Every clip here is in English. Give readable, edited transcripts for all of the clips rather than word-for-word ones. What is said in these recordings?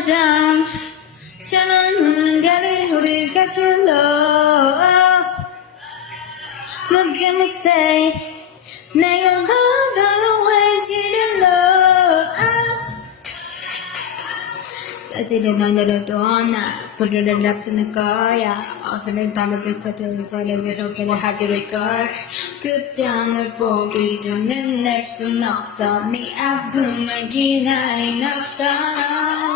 madam. Chalan gari huri katulo. Magam say, now you're gone away to the love. I didn't know the donna, put it in the car, yeah. Alternate time of resettles, so I don't get a happy regard. Good down the boat, we don't need next to knocks on me. I put my Gina in up time.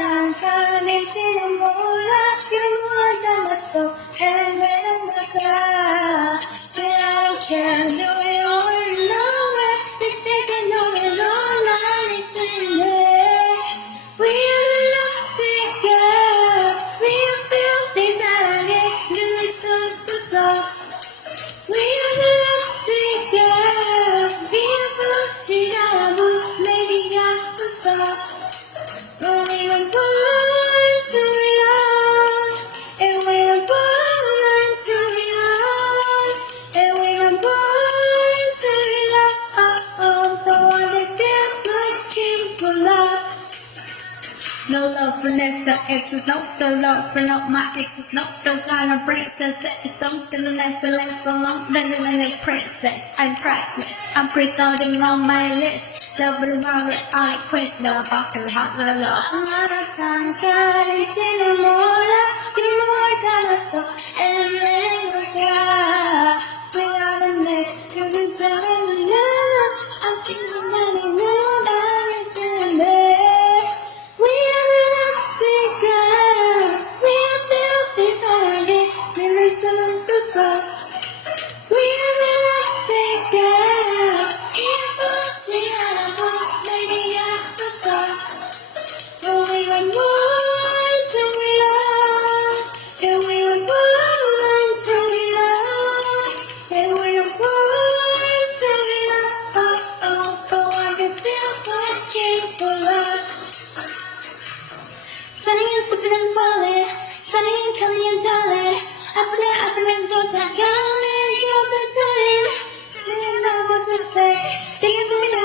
Coming to the moonlight, you're more than my soul, and when I'm the car, but I don't care, do it all in nowhere. This isn't no alone, I'm in there. We are the lovesick girls, we are filthy again, doing something soft. We are the lovesick girls, we are filthy maybe I'm the soft. But we were born to be loved, and we were born to be loved, and we were born to be loved. The one that's still looking for love. No love for Nessa, exes, no still love for love. My exes, no, don't kind of princess. That is something less than left alone than a princess. I'm priceless, I'm pre-starting on my list. Love with a Margaret, I quit the bucket, hot the love. Another time, got into the mortar, the more time I saw, and then the guy. Without a net, to the sun and the love. I'm feeling that I know that it's in there. We are the lovesick girls, we are filthy sorry, really something soft. We are the lovesick girls, we are filthy maybe I'm the soft. But we were born to be loved, and we were born to be loved, and we were born to be loved. But one can still looking for love. Running and slipping and falling, running and coming and darling. Up and don't talk, counting, you got the time. Didn't know what to say. They give me